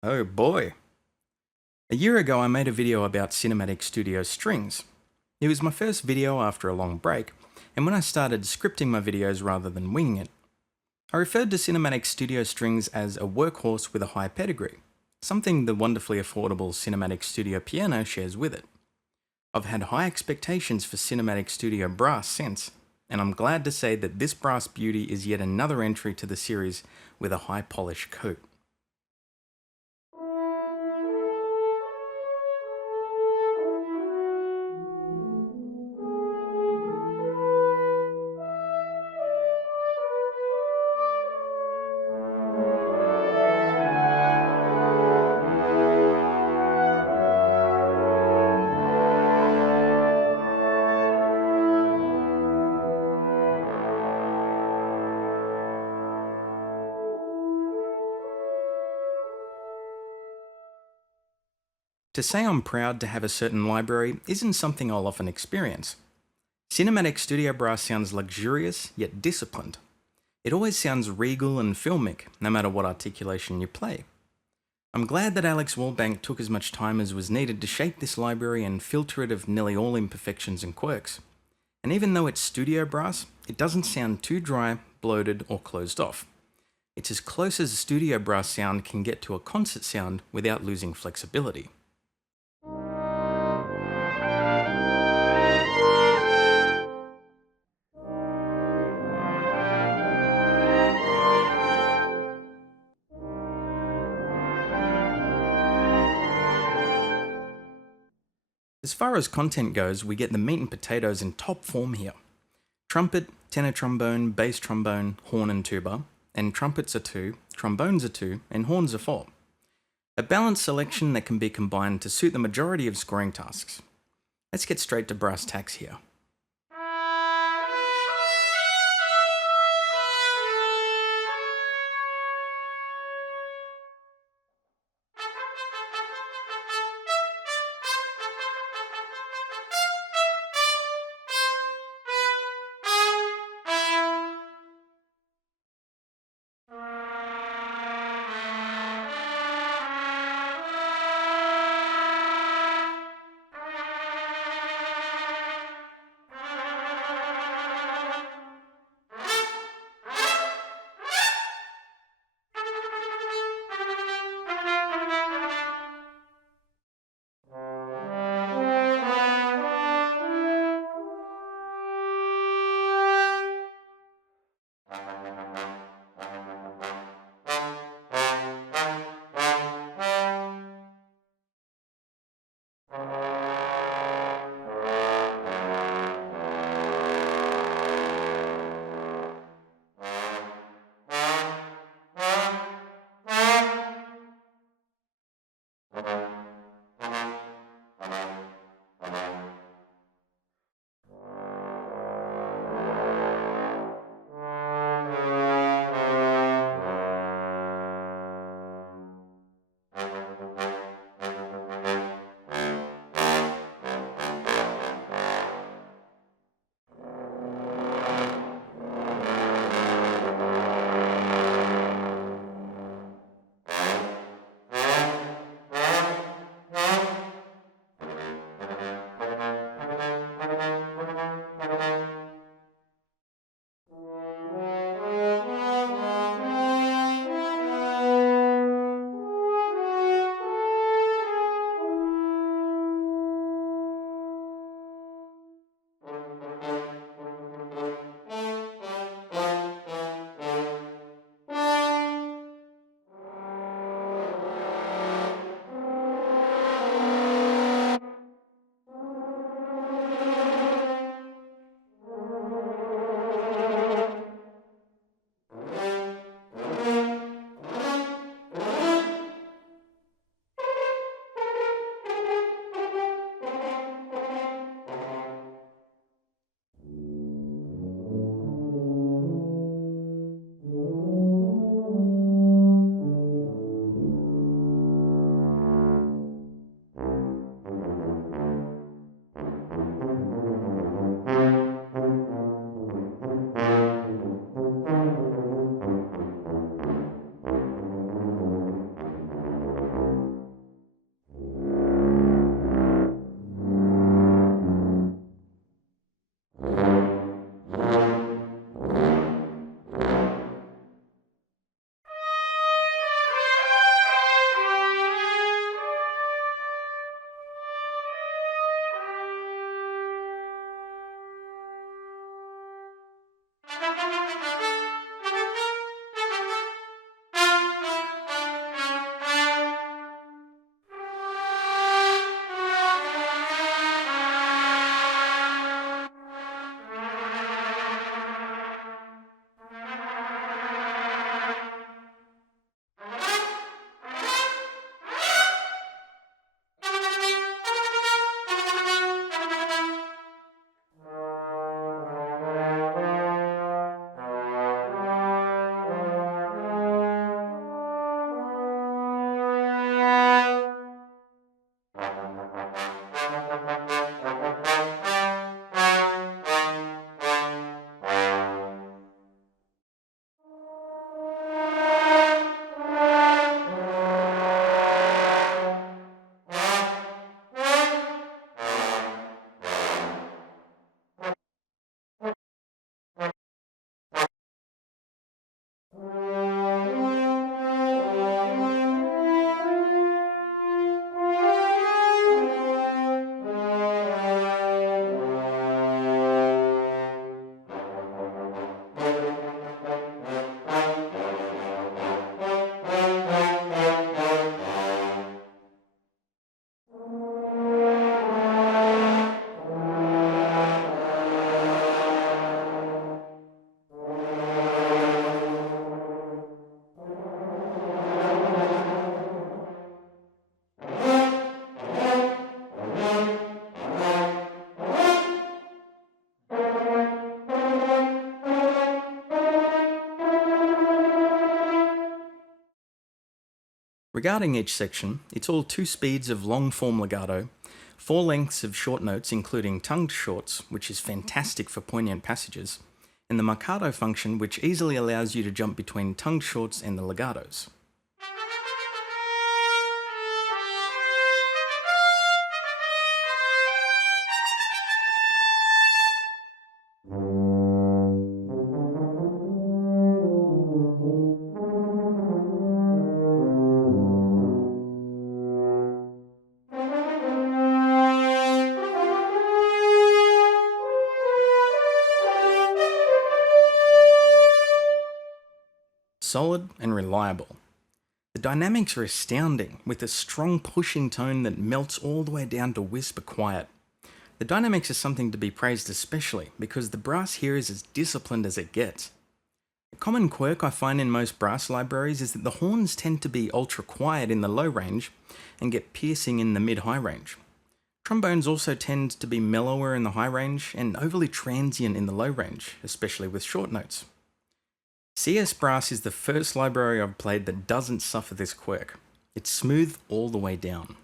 Oh boy. A year ago, I made a video about Cinematic Studio strings. It was my first video after a long break, and when I started scripting my videos rather than winging it, I referred to Cinematic Studio strings as a workhorse with a high pedigree, something the wonderfully affordable Cinematic Studio piano shares with it. I've had high expectations for Cinematic Studio brass since, and I'm glad to say that this brass beauty is yet another entry to the series with a high polish coat. To say I'm proud to have a certain library isn't something I'll often experience. Cinematic Studio brass sounds luxurious yet disciplined. It always sounds regal and filmic, no matter what articulation you play. I'm glad that Alex Wallbank took as much time as was needed to shape this library and filter it of nearly all imperfections and quirks. And even though it's studio brass, it doesn't sound too dry, bloated, or closed off. It's as close as a studio brass sound can get to a concert sound without losing flexibility. As far as content goes, we get the meat and potatoes in top form here. Trumpet, tenor trombone, bass trombone, horn and tuba, and trumpets are 2, trombones are 2, and horns are 4. A balanced selection that can be combined to suit the majority of scoring tasks. Let's get straight to brass tacks here. Regarding each section, it's all 2 speeds of long form legato, 4 lengths of short notes including tongued shorts, which is fantastic for poignant passages, and the marcato function which easily allows you to jump between tongued shorts and the legatos. Solid and reliable. The dynamics are astounding, with a strong pushing tone that melts all the way down to whisper quiet. The dynamics are something to be praised especially because the brass here is as disciplined as it gets. A common quirk I find in most brass libraries is that the horns tend to be ultra quiet in the low range and get piercing in the mid-high range. Trombones also tend to be mellower in the high range and overly transient in the low range, especially with short notes. CS Brass is the first library I've played that doesn't suffer this quirk. It's smooth all the way down.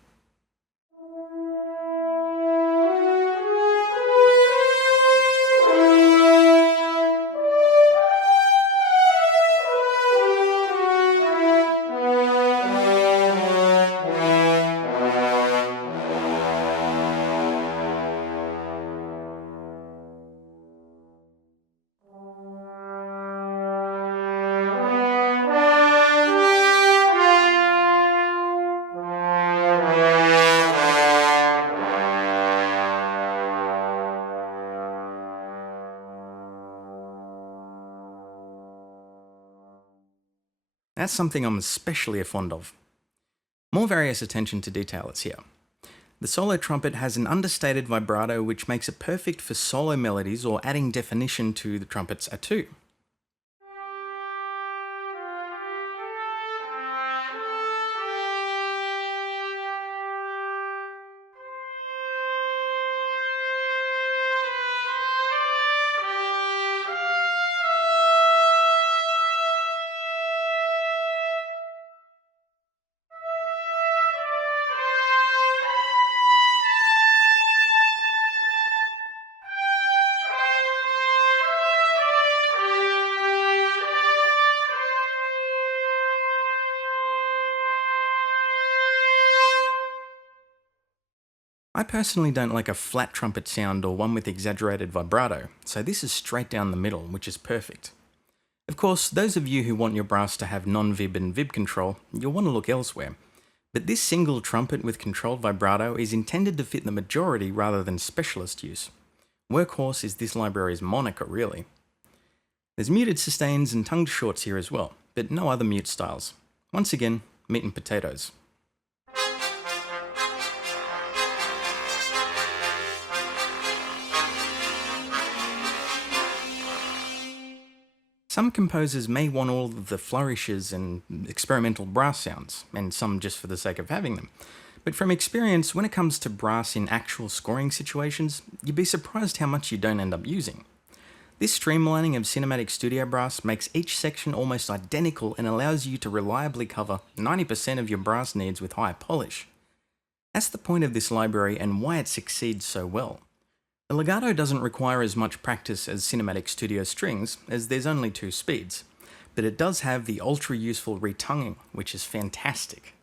That's something I'm especially fond of. More various attention to detail is here. The solo trumpet has an understated vibrato which makes it perfect for solo melodies or adding definition to the trumpet's atu. I personally don't like a flat trumpet sound or one with exaggerated vibrato, so this is straight down the middle, which is perfect. Of course, those of you who want your brass to have non-vib and vib control, you'll want to look elsewhere. But this single trumpet with controlled vibrato is intended to fit the majority rather than specialist use. Workhorse is this library's moniker, really. There's muted sustains and tongued shorts here as well, but no other mute styles. Once again, meat and potatoes. Some composers may want all of the flourishes and experimental brass sounds, and some just for the sake of having them. But from experience, when it comes to brass in actual scoring situations, you'd be surprised how much you don't end up using. This streamlining of cinematic studio brass makes each section almost identical and allows you to reliably cover 90% of your brass needs with high polish. That's the point of this library and why it succeeds so well. The legato doesn't require as much practice as cinematic studio strings, as there's only 2 speeds, but it does have the ultra useful retonguing, which is fantastic.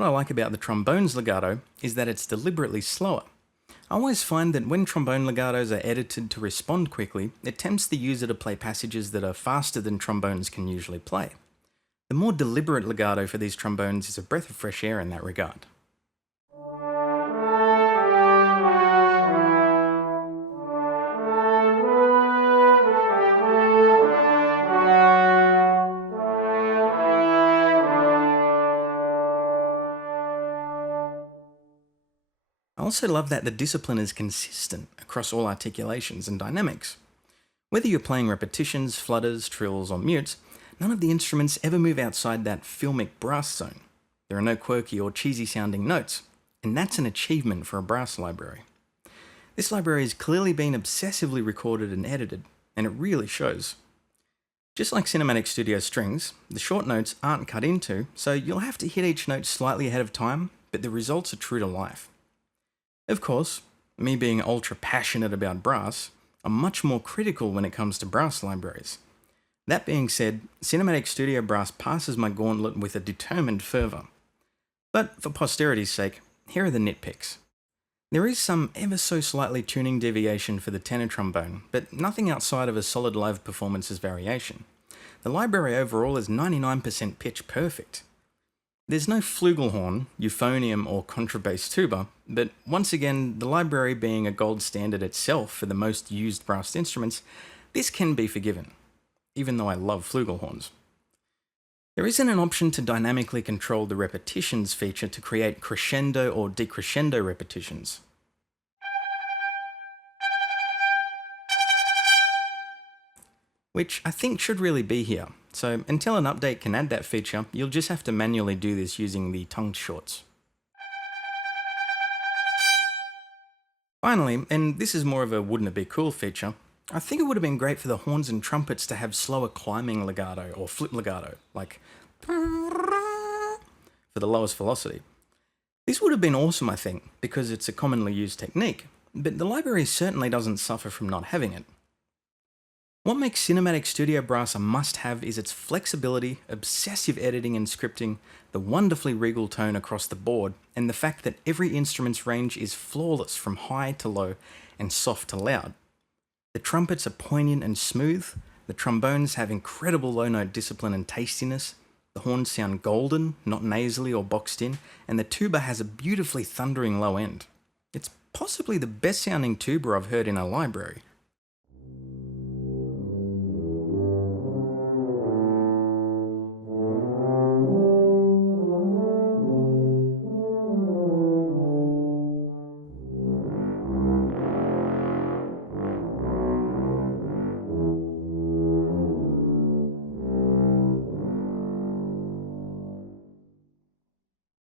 What I like about the trombone's legato is that it's deliberately slower. I always find that when trombone legatos are edited to respond quickly, it tempts the user to play passages that are faster than trombones can usually play. The more deliberate legato for these trombones is a breath of fresh air in that regard. I also love that the discipline is consistent across all articulations and dynamics. Whether you're playing repetitions, flutters, trills, or mutes, none of the instruments ever move outside that filmic brass zone. There are no quirky or cheesy sounding notes, and that's an achievement for a brass library. This library has clearly been obsessively recorded and edited, and it really shows. Just like Cinematic Studio strings, the short notes aren't cut into, so you'll have to hit each note slightly ahead of time, but the results are true to life. Of course, me being ultra passionate about brass, I'm much more critical when it comes to brass libraries. That being said, Cinematic Studio Brass passes my gauntlet with a determined fervour. But for posterity's sake, here are the nitpicks. There is some ever so slightly tuning deviation for the tenor trombone, but nothing outside of a solid live performance's variation. The library overall is 99% pitch perfect. There's no flugelhorn, euphonium, or contrabass tuba, but once again, the library being a gold standard itself for the most used brass instruments, this can be forgiven, even though I love flugelhorns. There isn't an option to dynamically control the repetitions feature to create crescendo or decrescendo repetitions. Which I think should really be here. So until an update can add that feature, you'll just have to manually do this using the tongue shorts. Finally, and this is more of a wouldn't it be cool feature, I think it would have been great for the horns and trumpets to have slower climbing legato or flip legato, like for the lowest velocity. This would have been awesome, I think, because it's a commonly used technique, but the library certainly doesn't suffer from not having it. What makes Cinematic Studio Brass a must-have is its flexibility, obsessive editing and scripting, the wonderfully regal tone across the board, and the fact that every instrument's range is flawless from high to low and soft to loud. The trumpets are poignant and smooth, the trombones have incredible low-note discipline and tastiness, the horns sound golden, not nasally or boxed in, and the tuba has a beautifully thundering low end. It's possibly the best-sounding tuba I've heard in a library.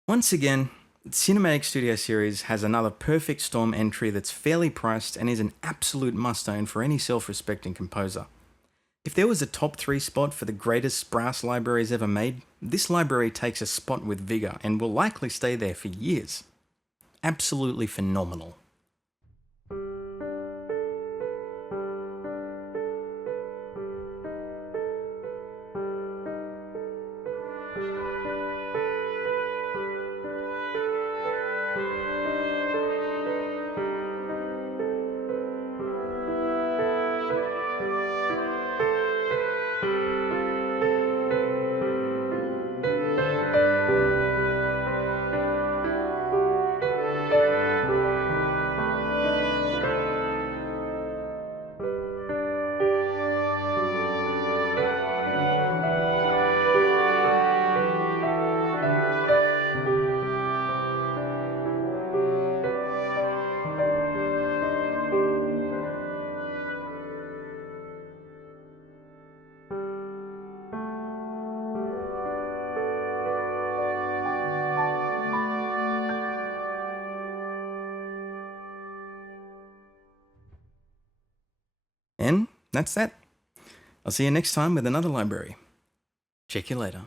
Once again, the Cinematic Studio series has another perfect storm entry that's fairly priced and is an absolute must-own for any self-respecting composer. If there was a top 3 spot for the greatest brass libraries ever made, this library takes a spot with vigour and will likely stay there for years. Absolutely phenomenal. And that's that. I'll see you next time with another library. Check you later.